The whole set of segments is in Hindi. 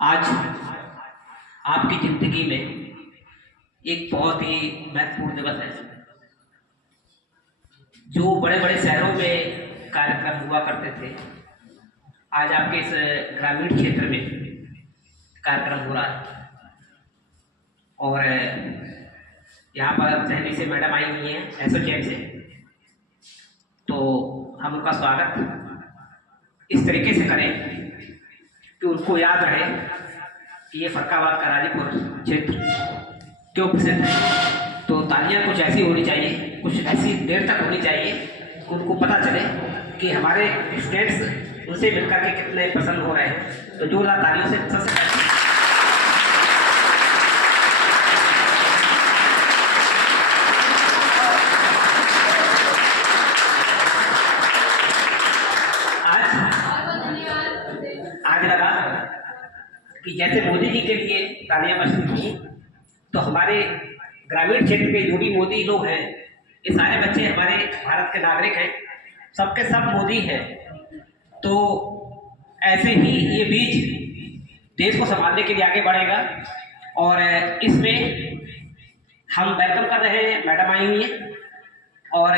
आज आपकी जिंदगी में एक बहुत ही महत्वपूर्ण दिवस है। जो बड़े बड़े शहरों में कार्यक्रम हुआ करते थे, आज आपके इस ग्रामीण क्षेत्र में कार्यक्रम हो रहा है। और यहाँ पर सहनी से मैडम आई हुई हैं एसोचैम से, तो हम उनका स्वागत इस तरीके से करें कि उनको याद रहे कि ये फर्रुखाबाद का राजीपुर क्षेत्र क्यों प्रसिद्ध है। तो तालियां कुछ ऐसी होनी चाहिए, कुछ ऐसी देर तक होनी चाहिए कि उनको पता चले कि हमारे स्टूडेंट्स उनसे मिलकर के कितने पसंद हो रहे हैं। तो जोरदार तालियों से सबसे पहले आज लगा कि जैसे मोदी जी के लिए तालियां बजती थी, तो हमारे ग्रामीण क्षेत्र के जो भी मोदी लोग हैं, ये सारे बच्चे हमारे भारत के नागरिक हैं, सबके सब मोदी हैं। तो ऐसे ही ये बीज देश को संभालने के लिए आगे बढ़ेगा। और इसमें हम वेलकम कर रहे हैं, मैडम आई हुई है और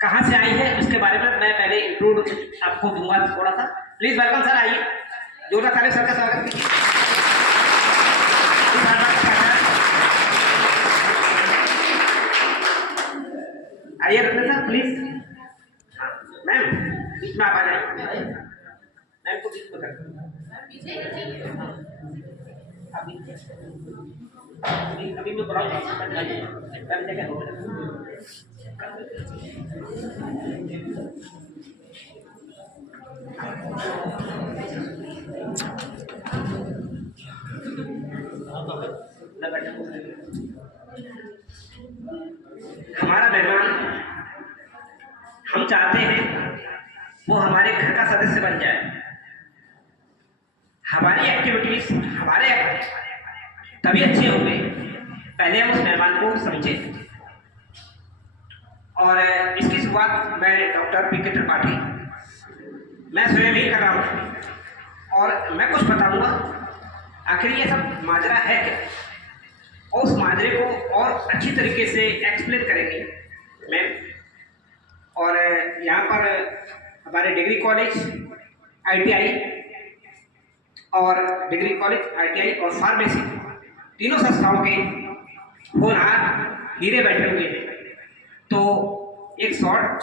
कहाँ से आई है उसके बारे में मैं पहले इंक्लूड आपको दूंगा थोड़ा सा। प्लीज वेलकम सर, आइए जोरदार तालियों सर का स्वागत कीजिए। आइए रत्न सर प्लीज। मैम बीच में आप आ जाइए, मैम को बीच में कर अभी मैं बुलाऊंगा जगह हो हमारा मेहमान, हम चाहते हैं वो हमारे घर का सदस्य बन जाए। हमारी एक्टिविटीज हमारे तभी अच्छे होंगे, पहले हम उस मेहमान को समझें। और इसकी शुरुआत मैं डॉक्टर पी के त्रिपाठी, मैं स्वयं ही कर रहा हूँ और मैं कुछ बताऊंगा आखिर ये सब माजरा है क्या, और उस माजरे को और अच्छी तरीके से एक्सप्लेन करेंगे मैम। और यहाँ पर हमारे डिग्री कॉलेज ITI और डिग्री कॉलेज ITI और फार्मेसी तीनों संस्थाओं के होनहार हीरे बैठे हुए हैं। तो एक शॉर्ट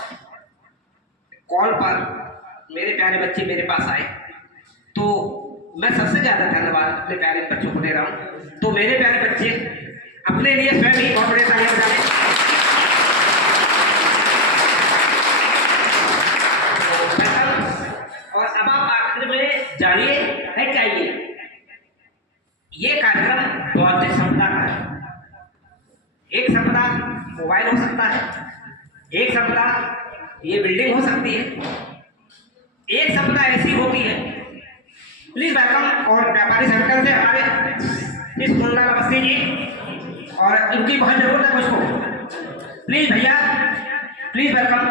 कॉल पर मेरे प्यारे बच्चे मेरे पास आए, तो मैं सबसे ज़्यादा धन्यवाद अपने प्यारे बच्चों को दे रहा हूँ। तो मेरे प्यारे बच्चे अपने लिए स्वयं ही बहुत बड़े तालियां बजाएं। और अब आप आखिर में जानिए है क्या ये कार्यक्रम बौद्धिक संपदा का है। एक संपदा मोबाइल हो सकता है, एक संपदा ये बिल्डिंग हो सकती है, एक संपदा ऐसी होती है। प्लीज वेलकम और व्यापारी सर्कल से हमारे इस मुन्ना अवस्थी जी, और इनकी बहुत जरूरत है मुझको। प्लीज भैया प्लीज वेलकम,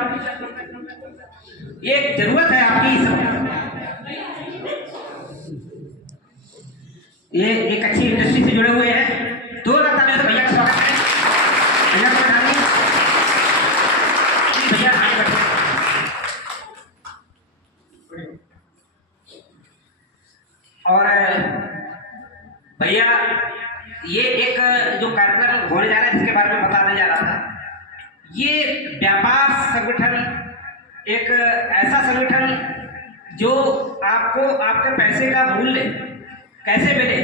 ये जरूरत है आपकी। ये एक अच्छी इंडस्ट्री से जुड़े हुए हैं। दो तालियों से भैया का स्वागत है। भैया को बताइए, भैया आगे बढ़िए। और भैया ये एक जो कार्यक्रम होने जा रहा है जिसके बारे में बताने जा रहा था, ये व्यापार संगठन एक ऐसा संगठन जो आपको आपके पैसे का मूल्य कैसे मिले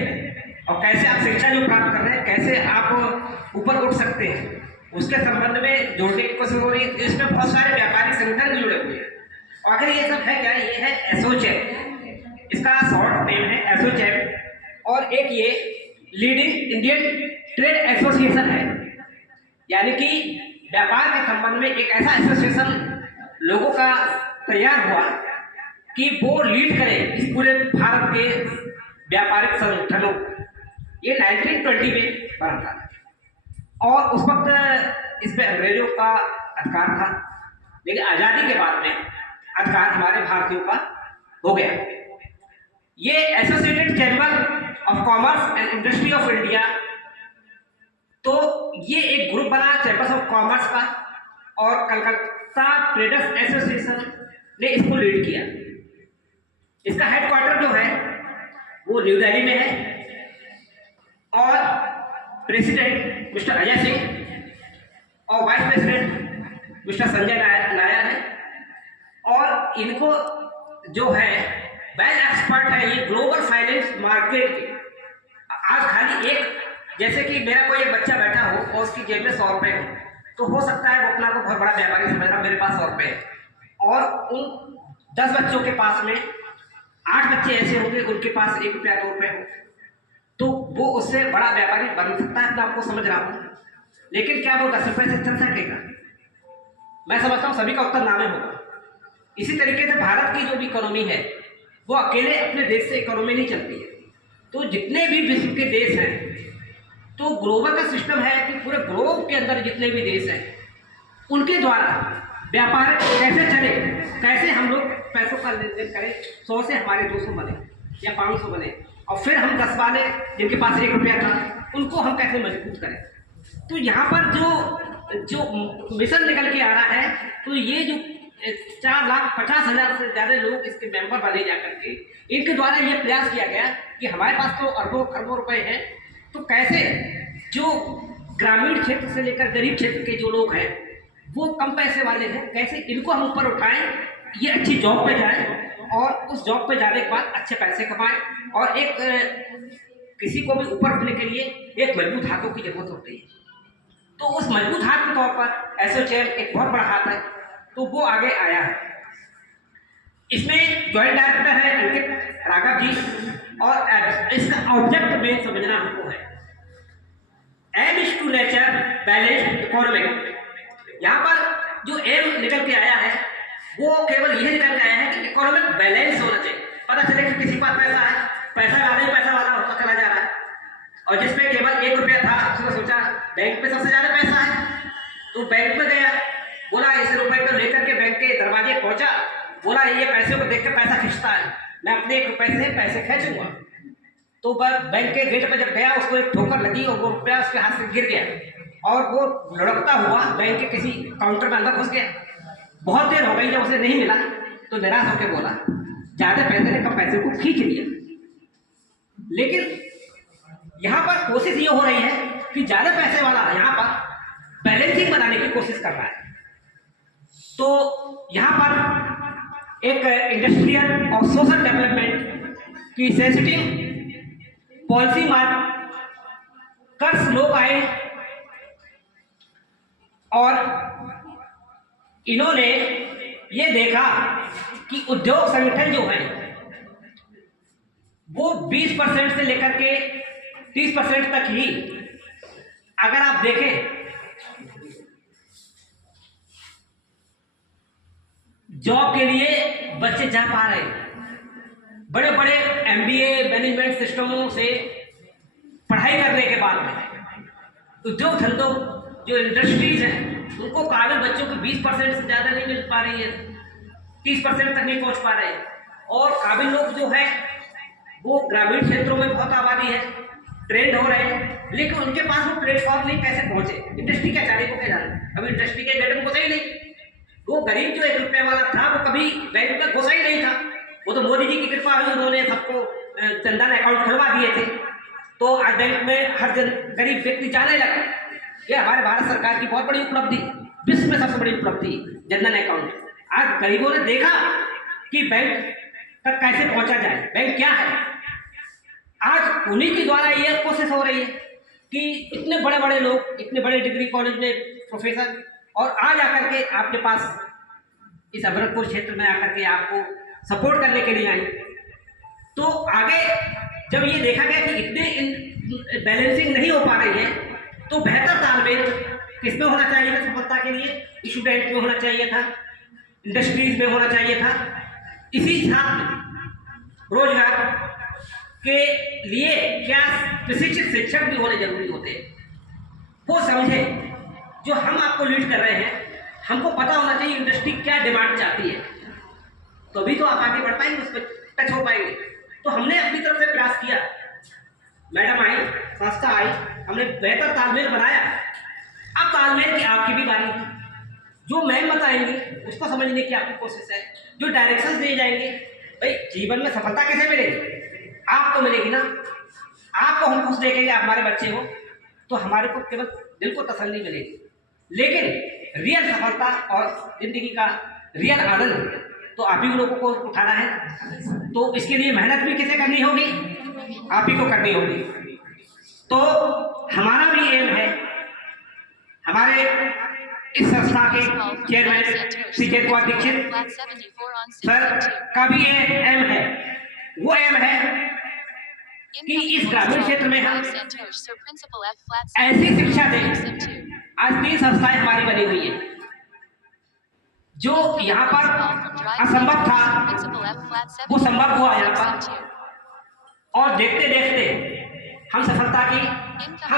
और कैसे आप शिक्षा जो प्राप्त कर रहे हैं कैसे आप ऊपर उठ सकते हैं, उसके संबंध में जोड़ने की कोशिश हो रही है। इसमें बहुत सारे व्यापारिक संगठन भी जुड़े हुए हैं। और ये सब है क्या, ये है एसोचैम, इसका शॉर्ट नेम है एसोचैम। और एक ये लीडिंग इंडियन ट्रेड एसोसिएशन है, यानी कि व्यापार के संबंध में एक ऐसा एसोसिएशन लोगों का तैयार हुआ कि वो लीड करे इस पूरे भारत के व्यापारिक संगठनों। ये 1920 में बना था और उस वक्त इस पे अंग्रेजों का अधिकार था, लेकिन आज़ादी के बाद में अधिकार हमारे भारतीयों का हो गया। ये associated chamber of commerce and industry of India, तो ये एक ग्रुप बना चैम्बर्स ऑफ कॉमर्स का, और कलकत्ता ट्रेडर्स एसोसिएशन ने इसको लीड किया। इसका हेडक्वार्टर जो है वो न्यू दिल्ली में है, और प्रेसिडेंट मिस्टर अजय सिंह और vice president mister Sanjay Nair है। और इनको जो है वेल एक्सपर्ट है ये ग्लोबल फाइनेंस मार्केट के। आज खाली एक, जैसे कि मेरा कोई एक बच्चा बैठा हो और उसकी जेब में 100 रुपये हो, तो हो सकता है वो अपना को बहुत बड़ा व्यापारी समझ रहा, मेरे पास 100 रुपये है, और उन 10 बच्चों के पास में 8 बच्चे ऐसे होंगे उनके पास 1 रुपया 2 रुपये हो, तो वो उससे बड़ा व्यापारी बन सकता है, अपने आपको समझ रहा हूँ। लेकिन क्या वो 10 रुपये से चल सकेगा? मैं समझता हूँ सभी का उत्तर नामे होगा। इसी तरीके से भारत की जो भी इकोनॉमी है वो अकेले अपने देश से इकोनॉमी नहीं चलती है। तो जितने भी विश्व के देश हैं, तो ग्लोबल का सिस्टम है कि पूरे ग्लोब के अंदर जितने भी देश हैं उनके द्वारा व्यापार कैसे चले, कैसे हम लोग पैसों का लेन देन करें, 100 से हमारे 200 बने या 500 बने, और फिर हम 10 वाले जिनके पास 1 रुपया था उनको हम कैसे मजबूत करें। तो यहाँ पर जो मिशन निकल के आ रहा है, तो ये जो 4,50,000 से ज़्यादा लोग इसके मेंबर बने जा करके, इनके द्वारा ये प्रयास किया गया कि हमारे पास तो अरबों खरबों रुपए हैं, तो कैसे जो ग्रामीण क्षेत्र से लेकर गरीब क्षेत्र के जो लोग हैं वो कम पैसे वाले हैं, कैसे इनको हम ऊपर उठाएं, ये अच्छी जॉब पे जाएं और उस जॉब पे जाने के बाद अच्छे पैसे कमाएं। और एक किसी को भी ऊपर उठने के लिए एक मजबूत हाथों की जरूरत होती है, तो उस मजबूत हाथ के तौर पर एसोचैम एक बहुत बड़ा हाथ है, तो वो आगे आया है। इसमें जॉइंट डायरेक्टर है अंकित राघव जी, और इसका ऑब्जेक्ट में समझना हमको है aim is to nature balanced economic. यहाँ पर जो एम निकल के आया है वो केवल यही निकल के आया है कि इकोनॉमिक बैलेंस होना चाहिए। पता चले कि किसी के पास पैसा है, पैसा वाला ही पैसा वाला होता चला जा रहा है, और जिसपे केवल 1 रुपया था उसने सोचा बैंक पे सबसे ज्यादा पैसा है, तो बैंक में गया, बोला इस रुपए को लेकर के बैंक के दरवाजे पहुंचा, बोला ये पैसे को देख के पैसा खींचता है, मैं अपने 1 रुपये से पैसे खींचूंगा। तो बैंक के गेट पर जब गया उसको एक ठोकर लगी और वो रुपया उसके हाथ से गिर गया और वो लुढ़कता हुआ बैंक के किसी काउंटर में अंदर घुस गया। बहुत देर हो गई, जब उसे नहीं मिला तो निराश होकर बोला ज्यादा पैसे ने कम पैसे को खींच लिया। लेकिन यहाँ पर कोशिश ये हो रही है कि ज्यादा पैसे वाला यहाँ पर बैलेंसिंग बनाने की कोशिश कर रहा है। तो यहाँ पर एक इंडस्ट्रियल और सोशल डेवलपमेंट की सेंसिटिव पॉलिसी मार्क कर्स लोग आए और इन्होंने ये देखा कि उद्योग संगठन जो है वो 20% से लेकर के 30% तक ही, अगर आप देखें जॉब के लिए बच्चे जा पा रहे हैं। बड़े बड़े MBA मैनेजमेंट सिस्टमों से पढ़ाई करने के बाद में उद्योग धंधों जो इंडस्ट्रीज हैं उनको काबिल बच्चों को 20% से ज़्यादा नहीं मिल पा रही है, 30% तक नहीं पहुंच पा रहे हैं। और काबिल लोग जो है वो ग्रामीण क्षेत्रों में बहुत आबादी है, ट्रेंड हो रहे हैं, लेकिन उनके पास वो प्लेटफॉर्म नहीं, कैसे पहुंचे, इंडस्ट्री क्या चाहे को क्या जाने। अभी इंडस्ट्री के गेट में घुसा ही नहीं, वो गरीब जो 1 रुपये वाला था वो कभी बैंक में घुसा ही नहीं था, वो तो मोदी जी की कृपा हुई, उन्होंने सबको जनधन अकाउंट खुलवा दिए थे, तो आज बैंक में हर गरीब व्यक्ति जाने लगा। ये हमारे भारत सरकार की बहुत बड़ी उपलब्धि, विश्व में सबसे बड़ी उपलब्धि जनधन अकाउंट। आज गरीबों ने देखा कि बैंक तक कैसे पहुंचा जाए, बैंक क्या है। आज उन्हीं के द्वारा ये कोशिश हो रही है कि इतने बड़े बड़े लोग, इतने बड़े डिग्री कॉलेज में प्रोफेसर, और आज आकर के आपके पास इस अभरतपुर क्षेत्र में आकर के आपको सपोर्ट करने के लिए आए। तो आगे जब ये देखा गया कि इतने बैलेंसिंग नहीं हो पा रही है, तो बेहतर तालमेल किसमें होना चाहिए था सफलता के लिए? स्टूडेंट में होना चाहिए था, इंडस्ट्रीज में होना चाहिए था। इसी साथ रोजगार के लिए क्या प्रशिक्षित शिक्षक भी होने जरूरी होते हैं। वो समझे जो हम आपको लीड कर रहे हैं, हमको पता होना चाहिए इंडस्ट्री क्या डिमांड चाहती है, तो भी तो आप आगे बढ़ पाएंगे, उस पर टच हो पाएंगे। तो हमने अपनी तरफ से प्रयास किया, मैडम आई, संस्था आई, हमने बेहतर तालमेल बनाया। अब तालमेल की आपकी भी बारी है, जो मैम बताएंगी उसको समझने की आपकी कोशिश है, जो डायरेक्शंस दिए जाएंगे। भाई जीवन में सफलता कैसे मिलेगी? आपको मिलेगी ना, आपको हम खुश देखेंगे, आप हमारे बच्चे हो तो हमारे को केवल दिल को तसल्ली मिलेगी, लेकिन रियल सफलता और जिंदगी का रियल आनंद तो आप ही लोगों को उठाना है। तो इसके लिए मेहनत भी किसे करनी होगी? आप ही को करनी होगी। तो हमारा भी एम है, हमारे इस संस्था के चेयरमैन श्री जय कुमार दीक्षित सर का भी एम है, वो एम है कि इस ग्रामीण क्षेत्र में हम ऐसी शिक्षा दें। आज 3 संस्थाएं हमारी बनी हुई है, जो यहाँ पर असंभव था वो संभव हुआ यहाँ पर, और देखते देखते हम सफलता की